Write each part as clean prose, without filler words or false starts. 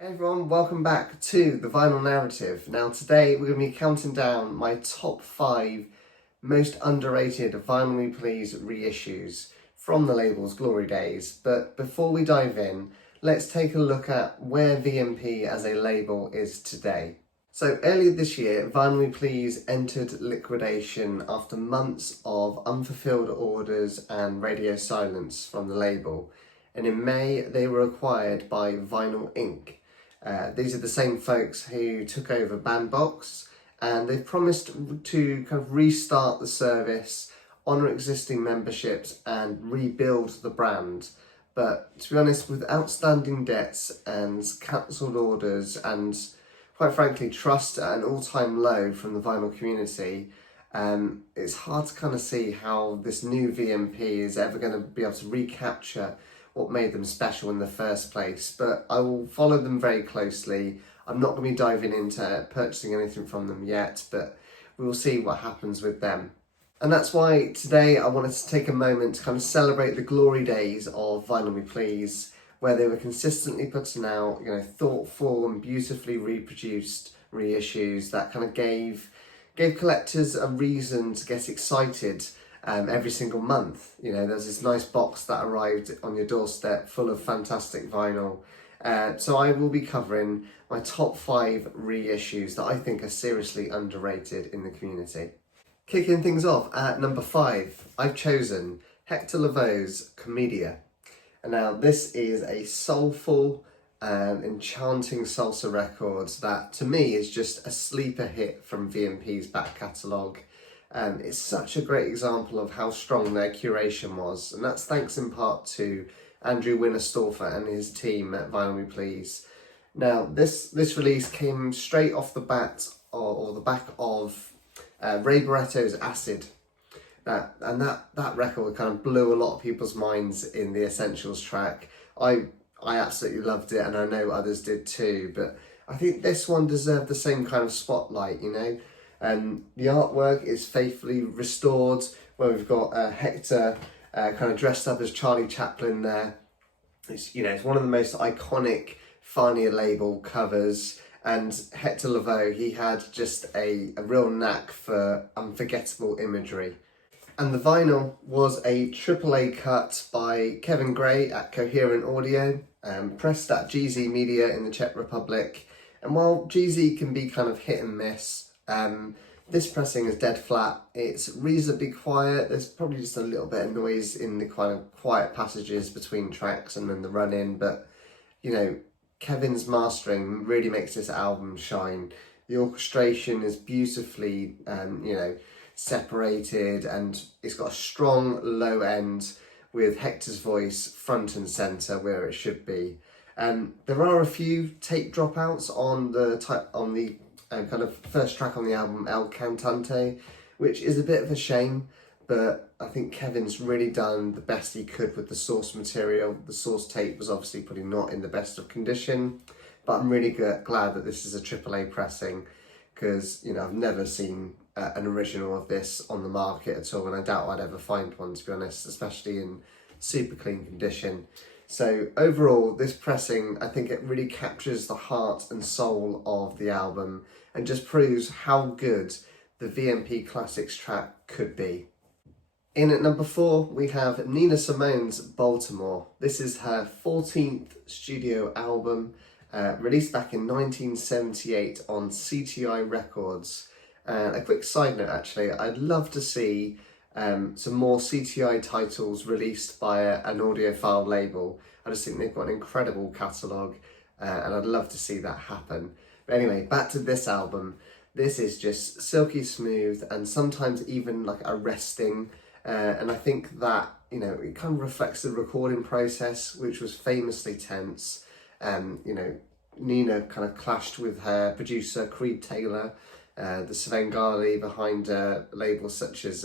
Hey everyone, welcome back to the Vinyl Narrative. Now today we're going to be counting down my top 5 most underrated Vinyl Me Please reissues from the label's glory days. But before we dive in, let's take a look at where VMP as a label is today. So earlier this year, Vinyl Me Please entered liquidation after months of unfulfilled orders and radio silence from the label. And in May, they were acquired by Vinyl Inc. These are the same folks who took over Bandbox, and they've promised to kind of restart the service, honour existing memberships and rebuild the brand. But to be honest, with outstanding debts and cancelled orders and quite frankly trust at an all-time low from the vinyl community, it's hard to kind of see how this new VMP is ever going to be able to recapture what made them special in the first place. But I will follow them very closely. I'm not going to be diving into purchasing anything from them yet, but we will see what happens with them. And that's why today I wanted to take a moment to kind of celebrate the glory days of Vinyl Me Please, where they were consistently putting out, thoughtful and beautifully reproduced reissues that kind of gave collectors a reason to get excited every single month. There's this nice box that arrived on your doorstep full of fantastic vinyl. So I will be covering my top 5 reissues that I think are seriously underrated in the community. Kicking things off at number 5, I've chosen Hector Lavoe's Comedia. And now this is a soulful and enchanting salsa record that to me is just a sleeper hit from VMP's back catalogue. It's such a great example of how strong their curation was, and that's thanks in part to Andrew Winner-Stauffer and his team at Vinyl Me Please. Now, this release came straight off the bat, or the back of Ray Barretto's Acid. That record kind of blew a lot of people's minds in the Essentials track. I absolutely loved it, and I know others did too, but I think this one deserved the same kind of spotlight, The artwork is faithfully restored, where we've got Hector kind of dressed up as Charlie Chaplin there. It's one of the most iconic Farnier label covers, and Hector Lavoe, he had just a real knack for unforgettable imagery. And the vinyl was a AAA cut by Kevin Gray at Coherent Audio, pressed at GZ Media in the Czech Republic. And while GZ can be kind of hit and miss, this pressing is dead flat. It's reasonably quiet. There's probably just a little bit of noise in the kind of quiet passages between tracks and then the run-in, but Kevin's mastering really makes this album shine. The orchestration is beautifully separated, and it's got a strong low end with Hector's voice front and centre where it should be. There are a few tape dropouts on the kind of first track on the album, El Cantante, which is a bit of a shame, but I think Kevin's really done the best he could with the source material. The source tape was obviously probably not in the best of condition, but I'm really glad that this is a AAA pressing, because I've never seen an original of this on the market at all, and I doubt I'd ever find one, to be honest, especially in super clean condition. So overall, this pressing, I think it really captures the heart and soul of the album and just proves how good the VMP Classics track could be. In at number 4, we have Nina Simone's Baltimore. This is her 14th studio album, released back in 1978 on CTI Records. A quick side note, actually, I'd love to see some more CTI titles released by an audiophile label. I just think they've got an incredible catalogue, and I'd love to see that happen. But anyway, back to this album. This is just silky smooth and sometimes even like arresting, and I think that it kind of reflects the recording process, which was famously tense. Nina kind of clashed with her producer Creed Taylor, the Svengali behind labels such as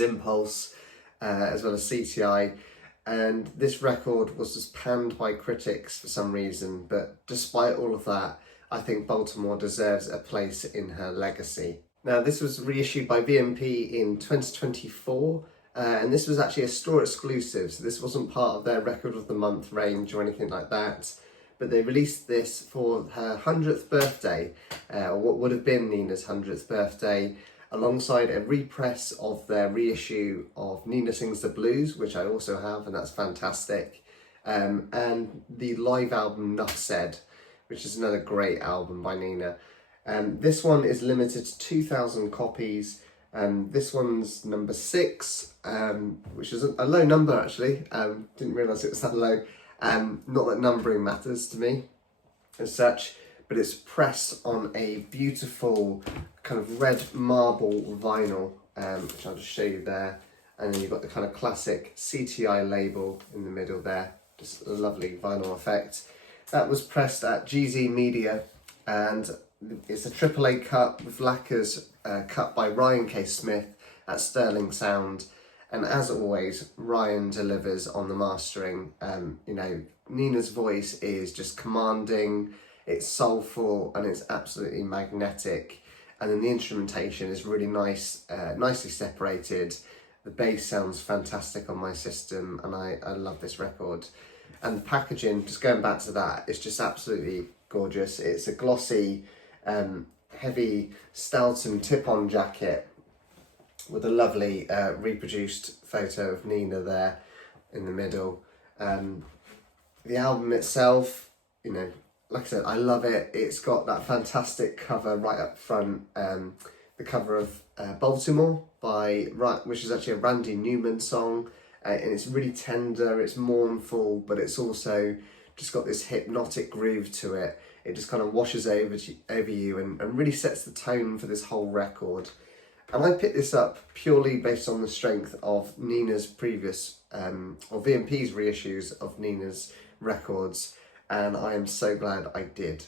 Impulse, as well as CTI, and this record was just panned by critics for some reason, but despite all of that, I think Baltimore deserves a place in her legacy. Now, this was reissued by VMP in 2024, and this was actually a store exclusive, so this wasn't part of their Record of the Month range or anything like that. but they released this for her 100th birthday, or what would have been Nina's 100th birthday, alongside a repress of their reissue of Nina Sings the Blues, which I also have, and that's fantastic, and the live album Nuff Said, which is another great album by Nina. This one is limited to 2,000 copies. This one's number 6, which is a low number actually. Didn't realise it was that low. Not that numbering matters to me as such, but it's pressed on a beautiful kind of red marble vinyl, which I'll just show you there. And then you've got the kind of classic CTI label in the middle there. Just a lovely vinyl effect. That was pressed at GZ Media, and it's a AAA cut with lacquers cut by Ryan K. Smith at Sterling Sound. And as always, Ryan delivers on the mastering. You know, Nina's voice is just commanding, it's soulful, and it's absolutely magnetic. And then the instrumentation is really nice, nicely separated. The bass sounds fantastic on my system, and I love this record. And the packaging, just going back to that, it's just absolutely gorgeous. It's a glossy, heavy Stelton tip-on jacket with a lovely reproduced photo of Nina there in the middle. The album itself, you know, like I said, I love it. It's got that fantastic cover right up front, the cover of Baltimore which is actually a Randy Newman song, and it's really tender, it's mournful, but it's also just got this hypnotic groove to it. It just kind of washes over you and really sets the tone for this whole record. And I picked this up purely based on the strength of Nina's previous, or VMP's reissues of Nina's records, and I am so glad I did.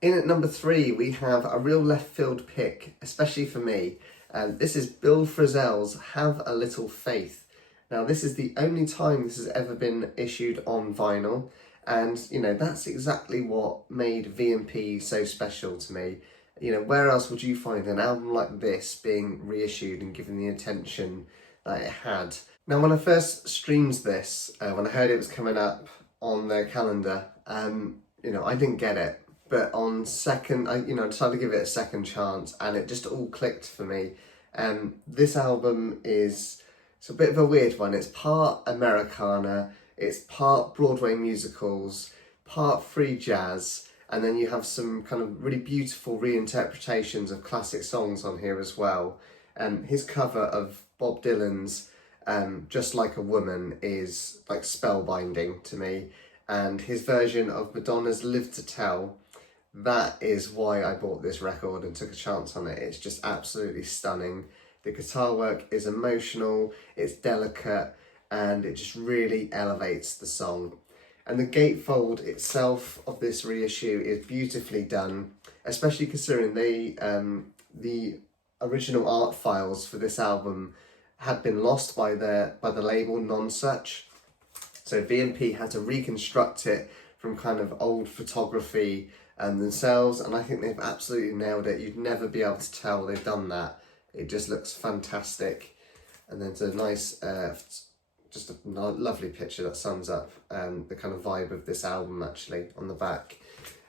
In at number 3, we have a real left field pick, especially for me. This is Bill Frisell's Have a Little Faith. Now, this is the only time this has ever been issued on vinyl, and you know, that's exactly what made VMP so special to me. You know, where else would you find an album like this being reissued and given the attention that it had? Now, when I first streamed this, when I heard it was coming up on their calendar, you know, I didn't get it. But on second, I decided to give it a second chance, and it just all clicked for me. This album it's a bit of a weird one. It's part Americana, it's part Broadway musicals, part free jazz, and then you have some kind of really beautiful reinterpretations of classic songs on here as well. His cover of Bob Dylan's Just Like a Woman is like spellbinding to me, and his version of Madonna's Live to Tell, that is why I bought this record and took a chance on it. It's just absolutely stunning. The guitar work is emotional, it's delicate, and it just really elevates the song. And the gatefold itself of this reissue is beautifully done, especially considering the original art files for this album had been lost by the label Nonsuch. So VMP had to reconstruct it from kind of old photography themselves, and I think they've absolutely nailed it. You'd never be able to tell they've done that. It just looks fantastic, and then it's a nice, just a lovely picture that sums up the kind of vibe of this album actually on the back.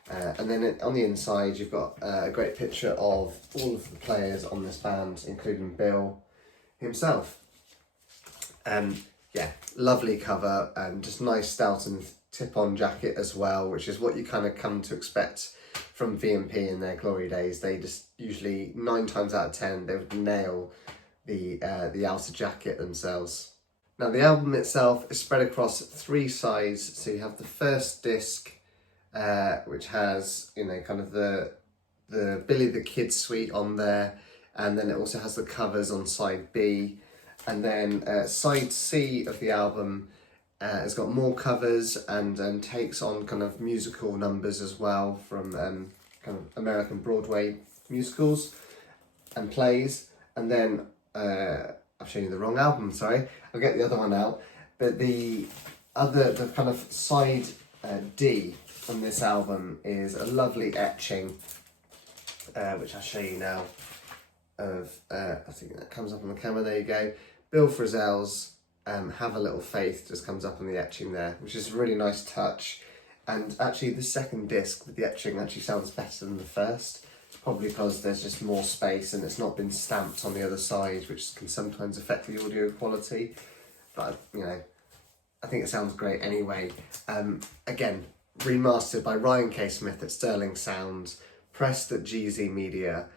And then on the inside you've got a great picture of all of the players on this band, including Bill himself. Yeah, lovely cover, and just nice Stelton tip-on jacket as well, which is what you kind of come to expect from VMP in their glory days. They just usually 9 times out of 10 they would nail the outer jacket themselves. Now the album itself is spread across 3 sides. So you have the first disc, which has, you know, kind of the Billy the Kid suite on there, and then it also has the covers on side B, and then side C of the album has got more covers and takes on kind of musical numbers as well from kind of American Broadway musicals and plays. And then I've shown you the wrong album, sorry, I'll get the other one out. But the kind of side D from this album is a lovely etching, which I'll show you now, of, I think that comes up on the camera, there you go. Bill Frisell's Have a Little Faith just comes up on the etching there, which is a really nice touch. And actually the second disc with the etching actually sounds better than the first. It's probably because there's just more space and it's not been stamped on the other side, which can sometimes affect the audio quality. But, you know, I think it sounds great anyway. Again, remastered by Ryan K. Smith at Sterling Sound, pressed at GZ Media.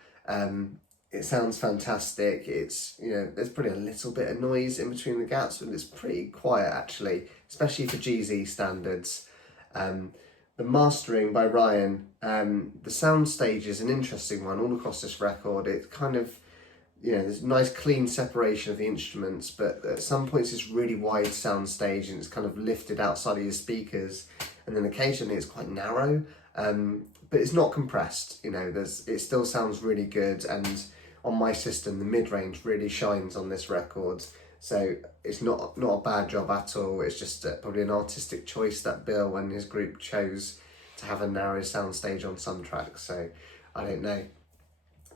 It sounds fantastic. It's, you know, there's probably a little bit of noise in between the gaps, but it's pretty quiet actually, especially for GZ standards. The mastering by Ryan, the sound stage is an interesting one all across this record. It kind of, you know, there's nice clean separation of the instruments, but at some points it's really wide sound stage and it's kind of lifted outside of your speakers, and then occasionally it's quite narrow, but it's not compressed, you know, it still sounds really good, and on my system the mid-range really shines on this record. So it's not a bad job at all. It's just probably an artistic choice that Bill and his group chose to have a narrow soundstage on some tracks. So I don't know.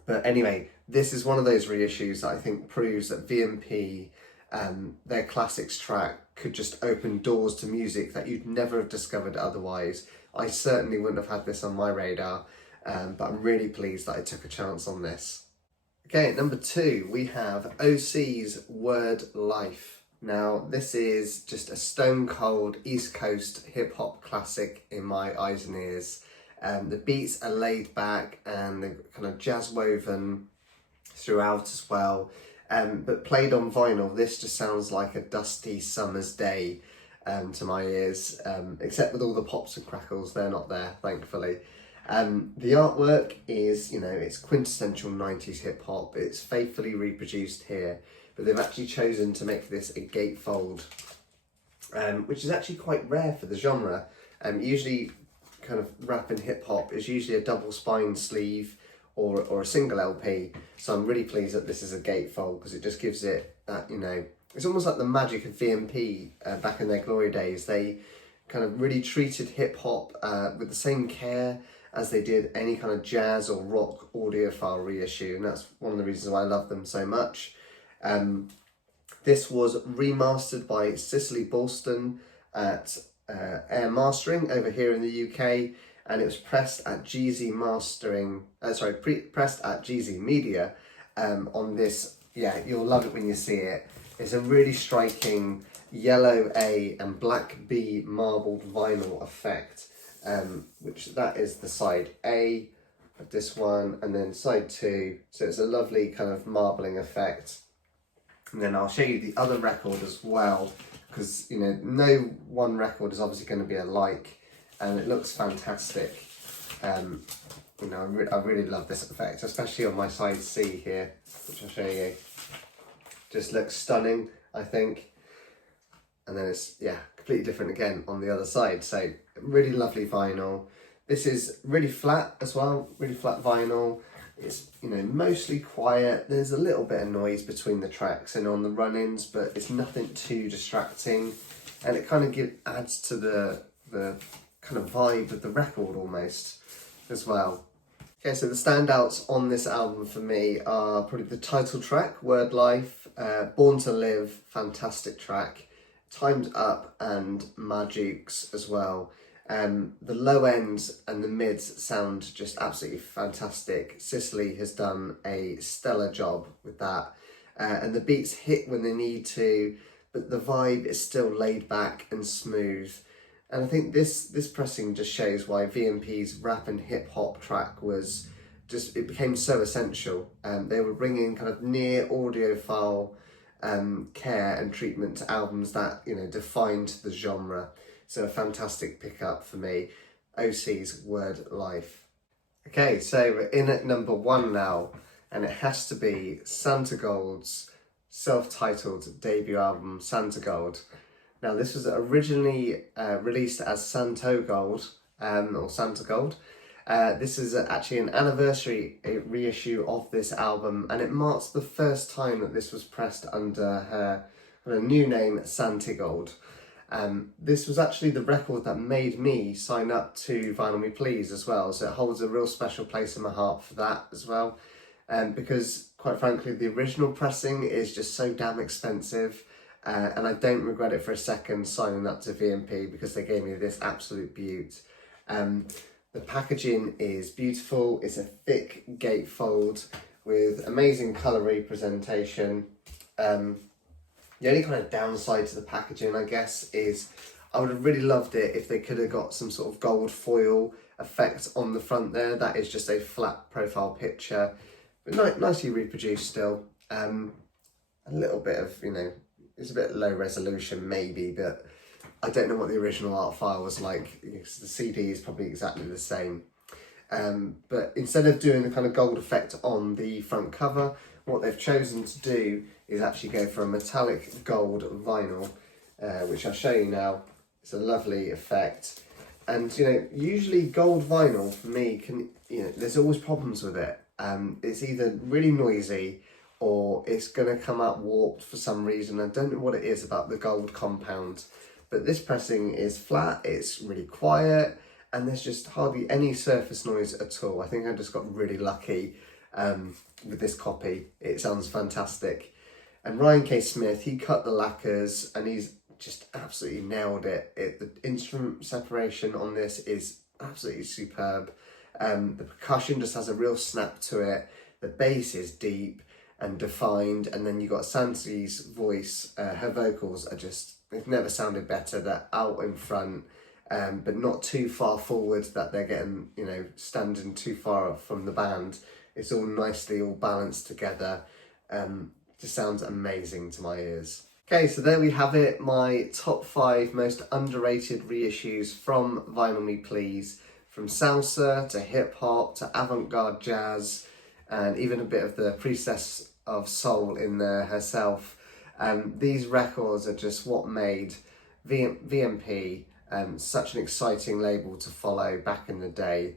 But anyway, this is one of those reissues that I think proves that VMP, their classics track, could just open doors to music that you'd never have discovered otherwise. I certainly wouldn't have had this on my radar, but I'm really pleased that I took a chance on this. Okay, at number 2, we have OC's Word Life. Now, this is just a stone cold East Coast hip hop classic in my eyes and ears. The beats are laid back and they're kind of jazz woven throughout as well. But played on vinyl, this just sounds like a dusty summer's day to my ears, except with all the pops and crackles, they're not there, thankfully. The artwork is, you know, it's quintessential 90s hip hop. It's faithfully reproduced here, but they've actually chosen to make this a gatefold, which is actually quite rare for the genre. Usually kind of rap and hip hop is usually a double spine sleeve or a single LP. So I'm really pleased that this is a gatefold, because it just gives it that, you know, it's almost like the magic of VMP back in their glory days. They kind of really treated hip hop with the same care as they did any kind of jazz or rock audiophile reissue, and that's one of the reasons why I love them so much. This was remastered by Cicely Balston at Air Mastering over here in the UK, and it was pressed at GZ Mastering, pressed at GZ Media on this. Yeah, you'll love it when you see it. It's a really striking yellow A and black B marbled vinyl effect. Which that is the side A of this one, and then side 2, so it's a lovely kind of marbling effect. And then I'll show you the other record as well, because, you know, no one record is obviously going to be alike, and it looks fantastic. You know, I really love this effect, especially on my side C here, which I'll show you. Just looks stunning, I think. And then it's, yeah, completely different again on the other side. So really lovely vinyl. This is really flat as well, really flat vinyl. It's, you know, mostly quiet. There's a little bit of noise between the tracks and on the run-ins, but it's nothing too distracting. And it kind of adds to the kind of vibe of the record almost as well. Okay, so the standouts on this album for me are probably the title track, Word Life, Born to Live, fantastic track, Time's Up, and Majukes as well. The low ends and the mids sound just absolutely fantastic. Cicely has done a stellar job with that. And the beats hit when they need to, but the vibe is still laid back and smooth. And I think this pressing just shows why VMP's rap and hip hop track was just, it became so essential. They were bringing kind of near audiophile care and treatment to albums that, you know, defined the genre. So a fantastic pickup for me, OC's Word Life. Okay, so we're in at number 1 now, and it has to be Santigold's self-titled debut album, Santigold. Now, this was originally released as Santigold, or Santigold. This is actually an anniversary reissue of this album, and it marks the first time that this was pressed under her new name, Santigold. This was actually the record that made me sign up to Vinyl Me Please as well, so it holds a real special place in my heart for that as well. Because, quite frankly, the original pressing is just so damn expensive. and I don't regret it for a second signing up to VMP because they gave me this absolute beaut. The packaging is beautiful. It's a thick gatefold with amazing colour representation. The only kind of downside to the packaging, I guess, is I would have really loved it if they could have got some sort of gold foil effect on the front there. That is just a flat profile picture, but nicely reproduced still. A little bit of, it's a bit low resolution maybe, but I don't know what the original art file was like, because the CD is probably exactly the same. But instead of doing the kind of gold effect on the front cover, what they've chosen to do is actually go for a metallic gold vinyl, which I'll show you now. It's a lovely effect. And, usually gold vinyl for me can, there's always problems with it. It's either really noisy or it's going to come out warped for some reason. I don't know what it is about the gold compound. But this pressing is flat, it's really quiet, and there's just hardly any surface noise at all. I think I just got really lucky with this copy. It sounds fantastic. And Ryan K. Smith, he cut the lacquers and he's just absolutely nailed it. The instrument separation on this is absolutely superb. The percussion just has a real snap to it. The bass is deep and defined, and then you've got Santi's voice. Her vocals are just, they've never sounded better. They're out in front, but not too far forward that they're getting, standing too far from the band. It's all nicely all balanced together. Just sounds amazing to my ears. Okay, so there we have it, my top 5 most underrated reissues from Vinyl Me Please. From salsa to hip hop to avant-garde jazz, and even a bit of the priestess of soul in there herself. These records are just what made VMP such an exciting label to follow back in the day.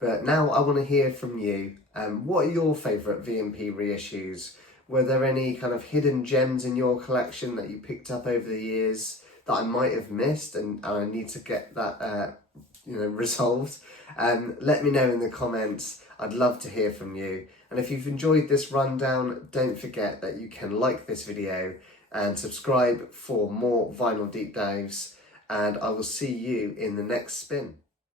But now I want to hear from you. What are your favourite VMP reissues? Were there any kind of hidden gems in your collection that you picked up over the years that I might have missed and I need to get that resolved? Let me know in the comments. I'd love to hear from you. And if you've enjoyed this rundown, don't forget that you can like this video and subscribe for more vinyl deep dives. And I will see you in the next spin.